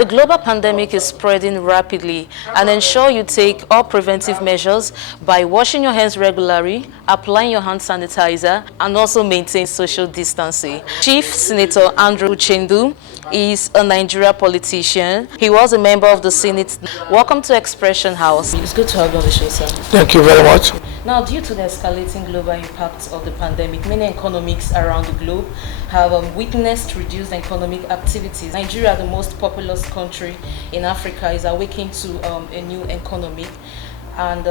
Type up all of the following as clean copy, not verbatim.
The global pandemic is spreading rapidly, and ensure you take all preventive measures by washing your hands regularly, applying your hand sanitizer, and also maintain social distancing. Chief Senator Andrew Uchendu is a Nigerian politician. He was a member of the Senate. Welcome to Expression House. It's good to have you on the show, sir. Thank you very much. Now, due to the escalating global impacts of the pandemic, many economies around the globe have witnessed reduced economic activities. Nigeria, the most populous country in Africa, is awakening to a new economy and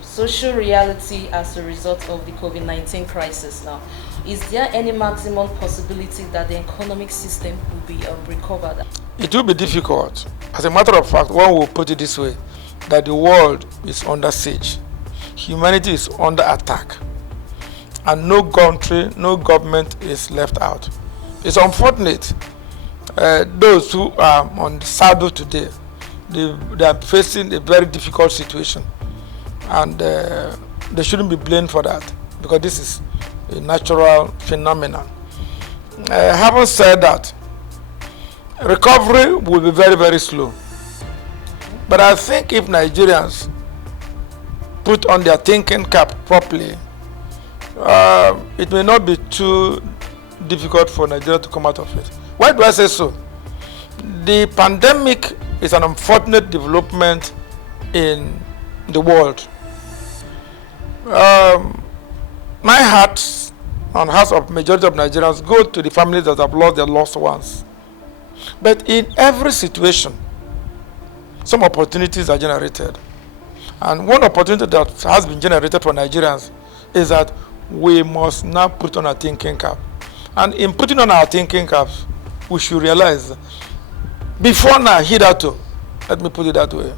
social reality as a result of the COVID-19 crisis. Now, is there any maximum possibility that the economic system will be recovered? It will be difficult. As a matter of fact, one will put it this way, that the world is under siege. Humanity is under attack. And no country, no government is left out. It's unfortunate. Those who are on the saddle today, they are facing a very difficult situation. And they shouldn't be blamed for that, because this is a natural phenomenon. Having said that, recovery will be very, very slow. But I think if Nigerians put on their thinking cap properly, it may not be too difficult for Nigeria to come out of it. Why do I say so? The pandemic is an unfortunate development in the world. My heart and hearts of majority of Nigerians go to the families that have lost their loved ones. But in every situation, some opportunities are generated. And one opportunity that has been generated for Nigerians is that we must now put on our thinking cap. And in putting on our thinking caps, we should realize, before now, hitherto, let me put it that way,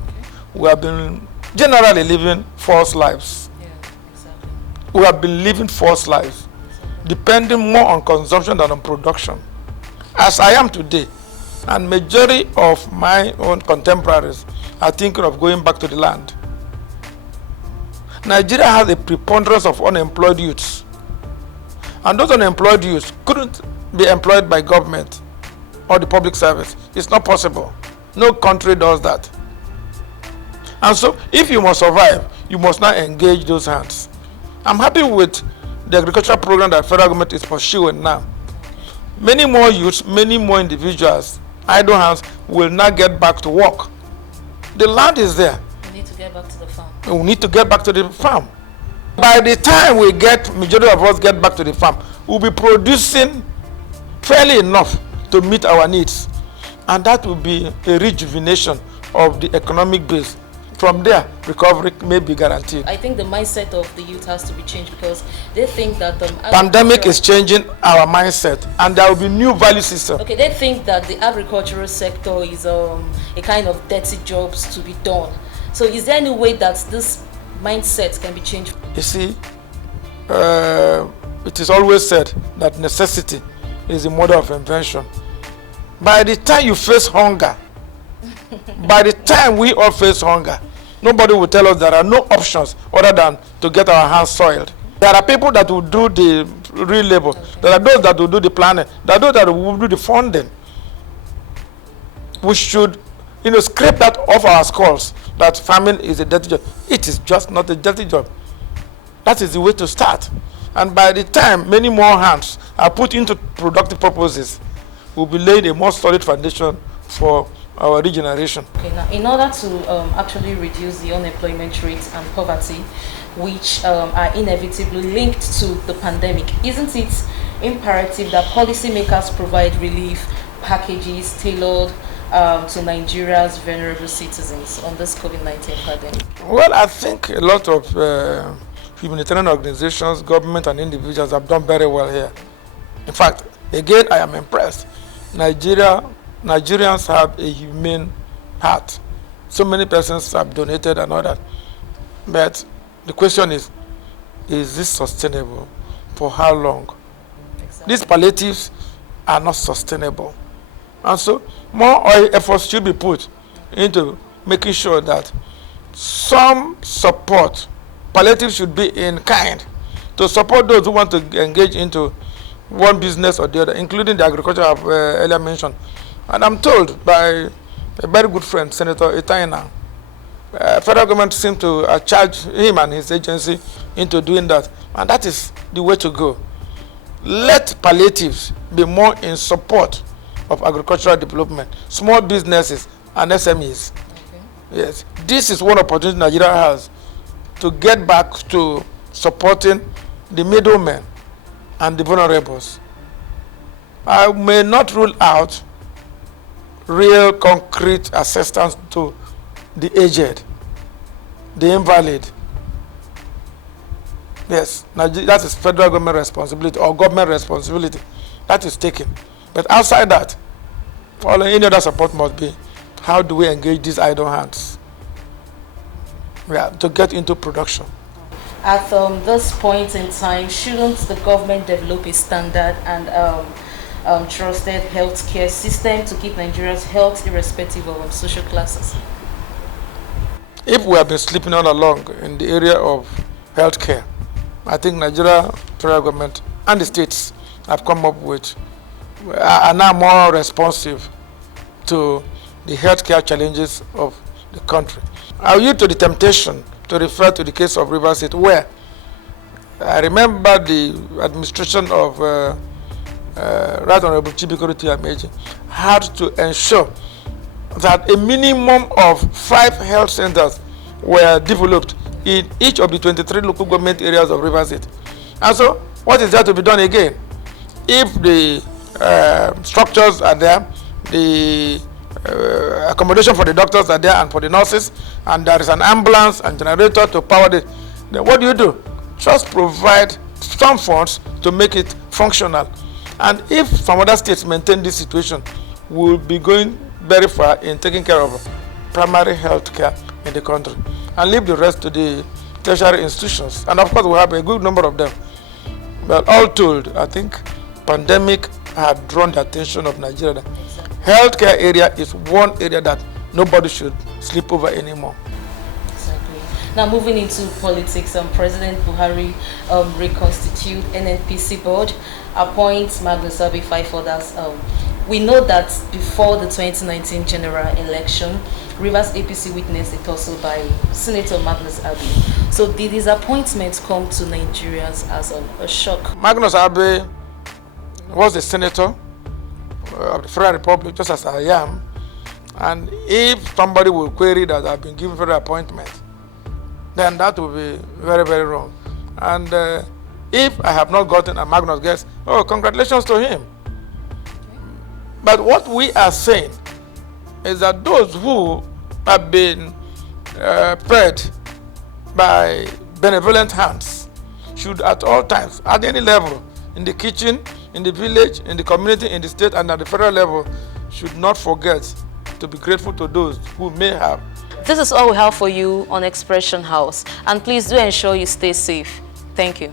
we have been generally living false lives. Yeah, exactly. We have been living false lives, depending more on consumption than on production. As I am today, and majority of my own contemporaries are thinking of going back to the land. Nigeria has a preponderance of unemployed youths. And those unemployed youths couldn't be employed by government or the public service. It's not possible. No country does that. And so, if you must survive, you must now engage those hands. I'm happy with the agricultural program that the federal government is pursuing now. Many more youths, many more individuals, idle hands, will now get back to work. The land is there. We need to get back to the farm. We need to get back to the farm. By the time majority of us get back to the farm, we'll be producing fairly enough to meet our needs. And that will be a rejuvenation of the economic base. From there, recovery may be guaranteed. I think the mindset of the youth has to be changed, because they think that the pandemic is changing our mindset, and there will be new value system. Okay, they think that the agricultural sector is a kind of dirty jobs to be done. So is there any way that this mindset can be changed? You see, it is always said that necessity is the mother of invention. By the time you face hunger, by the time we all face hunger, nobody will tell us there are no options other than to get our hands soiled. There are people that will do the real labor. Okay. There are those that will do the planning. There are those that will do the funding. We should, scrape that off our skulls, that farming is a dirty job. It is just not a dirty job. That is the way to start. And by the time many more hands are put into productive purposes, we'll be laying a more solid foundation for our regeneration. Okay, now in order to actually reduce the unemployment rate and poverty, which are inevitably linked to the pandemic, isn't it imperative that policymakers provide relief packages tailored to Nigeria's vulnerable citizens on this COVID-19 pandemic? Well, I think a lot of humanitarian organizations, government and individuals have done very well here. In fact, again, I am impressed. Nigerians have a humane heart. So many persons have donated and all that. But the question is this sustainable? For how long? Exactly. These palliatives are not sustainable. And so more efforts should be put into making sure that some support, palliative should be in kind, to support those who want to engage into one business or the other, including the agriculture I've earlier mentioned. And I'm told by a very good friend, Senator Itaina. Federal government seems to charge him and his agency into doing that. And that is the way to go. Let palliatives be more in support of agricultural development, small businesses and SMEs. Okay. Yes, this is one opportunity Nigeria has to get back to supporting the middlemen and the vulnerables. I may not rule out real concrete assistance to the aged, the invalid. Yes, that is federal government responsibility or government responsibility. That is taken. But outside that, all any other support must be, how do we engage these idle hands? Yeah, to get into production. At this point in time, shouldn't the government develop a standard and trusted healthcare system to keep Nigeria's health irrespective of social classes? If we have been sleeping all along in the area of healthcare, I think Nigeria federal government and the states have come up with are now more responsive to the healthcare challenges of the country. I yield to the temptation to refer to the case of Rivers State, where I remember the administration of Right Honorable Chibikoro Tiameji had to ensure that a minimum of 5 health centers were developed in each of the 23 local government areas of Rivers State. And so, what is there to be done again? If the structures are there, the accommodation for the doctors are there and for the nurses, and there is an ambulance and generator to power it, then what do? Just provide some funds to make it functional. And if some other states maintain this situation, we'll be going very far in taking care of primary health care in the country and leave the rest to the tertiary institutions. And of course, we have a good number of them. But all told, I think pandemic had drawn the attention of Nigeria. Healthcare area is one area that nobody should sleep over anymore. Exactly. Now moving into politics, President Buhari reconstitute NNPC board, appoints Magnus Abe 5 others. We know that before the 2019 general election, Rivers APC witnessed a tussle by Senator Magnus Abe. So did his appointment come to Nigerians as a shock? Magnus Abe was a senator of the Federal Republic, just as I am. And if somebody will query that I've been given federal appointment, then that will be very, very wrong. And if I have not gotten a Magnus gets, oh, congratulations to him. But what we are saying is that those who have been fed by benevolent hands should at all times, at any level, in the kitchen, in the village, in the community, in the state, and at the federal level, should not forget to be grateful to those who may have. This is all we have for you on Expression House, and please do ensure you stay safe. Thank you.